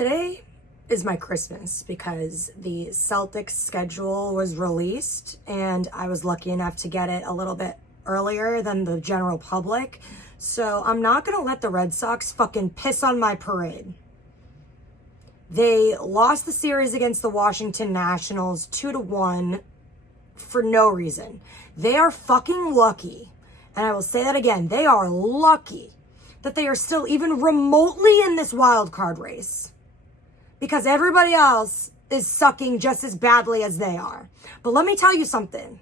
Today is my Christmas because the Celtics schedule was released and I was lucky enough to get it a little bit earlier than the general public. So I'm not going to let the Red Sox fucking piss on my parade. They lost the series against the Washington Nationals 2-1 for no reason. They are fucking lucky. And I will say that again. They are lucky that they are still even remotely in this wild card race, because everybody else is sucking just as badly as they are. But let me tell you something.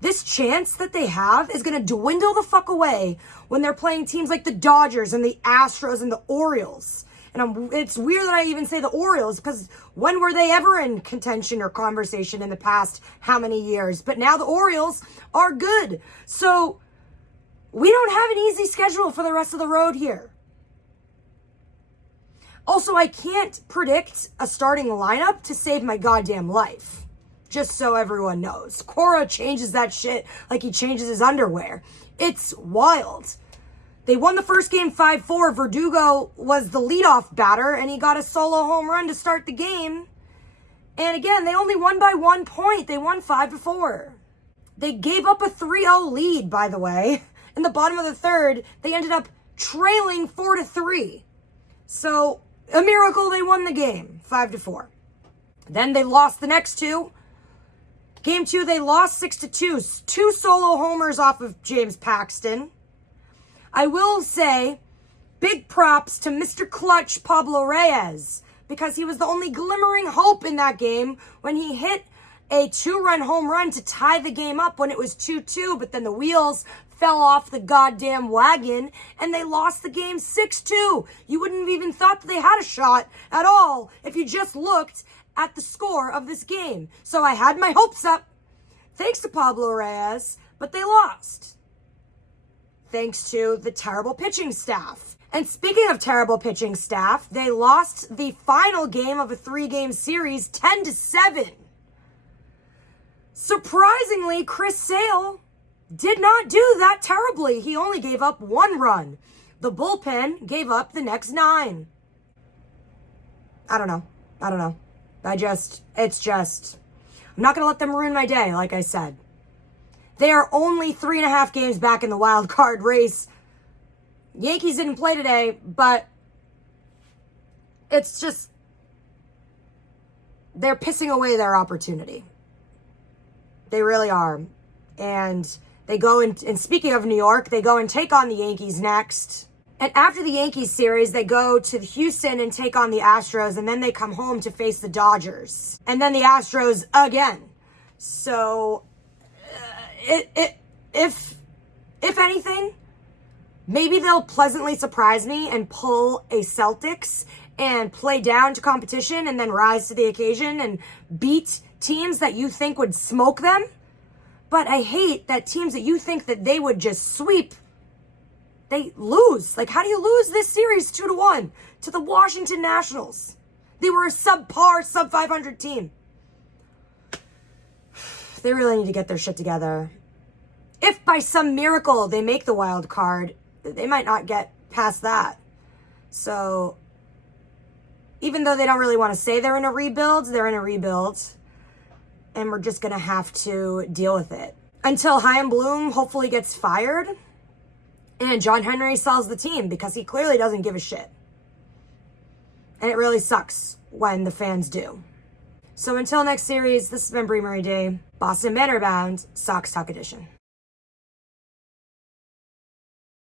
This chance that they have is going to dwindle the fuck away when they're playing teams like the Dodgers and the Astros and the Orioles. And it's weird that I even say the Orioles, because when were they ever in contention or conversation in the past how many years? But now the Orioles are good. So we don't have an easy schedule for the rest of the road here. Also, I can't predict a starting lineup to save my goddamn life. Just so everyone knows. Cora changes that shit like he changes his underwear. It's wild. They won the first game 5-4. Verdugo was the leadoff batter, and he got a solo home run to start the game. And again, they only won by 1 point. They won 5-4. They gave up a 3-0 lead, by the way. In the bottom of the third, they ended up trailing 4-3. So a miracle they won the game, 5-4. Then they lost the next two. Game 2, they lost 6-2. 2 solo homers off of James Paxton. I will say, big props to Mr. Clutch Pablo Reyes, because he was the only glimmering hope in that game when he hit a 2-run home run to tie the game up when it was 2-2, but then the wheels fell off the goddamn wagon and they lost the game 6-2. You wouldn't have even thought that they had a shot at all if you just looked at the score of this game. So I had my hopes up, thanks to Pablo Reyes, but they lost. Thanks to the terrible pitching staff. And speaking of terrible pitching staff, they lost the final game of a 3-game series 10-7. Surprisingly, Chris Sale did not do that terribly. He only gave up 1 run. The bullpen gave up the next 9. I don't know. I'm not going to let them ruin my day, like I said. They are only 3.5 games back in the wild card race. Yankees didn't play today, but it's just, they're pissing away their opportunity. They really are. And they go and speaking of New York, they go and take on the Yankees next. And after the Yankees series, they go to Houston and take on the Astros, and then they come home to face the Dodgers. And then the Astros again. So, if anything, maybe they'll pleasantly surprise me and pull a Celtics and play down to competition and then rise to the occasion and beat teams that you think would smoke them. But I hate that teams that you think that they would just sweep, they lose. Like, how do you lose this series 2-1 to the Washington Nationals? They were a subpar, sub-500 team. They really need to get their shit together. If by some miracle they make the wild card, they might not get past that. So, even though they don't really want to say they're in a rebuild, they're in a rebuild. And we're just going to have to deal with it. Until Chaim Bloom hopefully gets fired and John Henry sells the team, because he clearly doesn't give a shit. And it really sucks when the fans do. So until next series, this has been Brie Marie Day, Boston Banner Bound, Sox Talk Edition.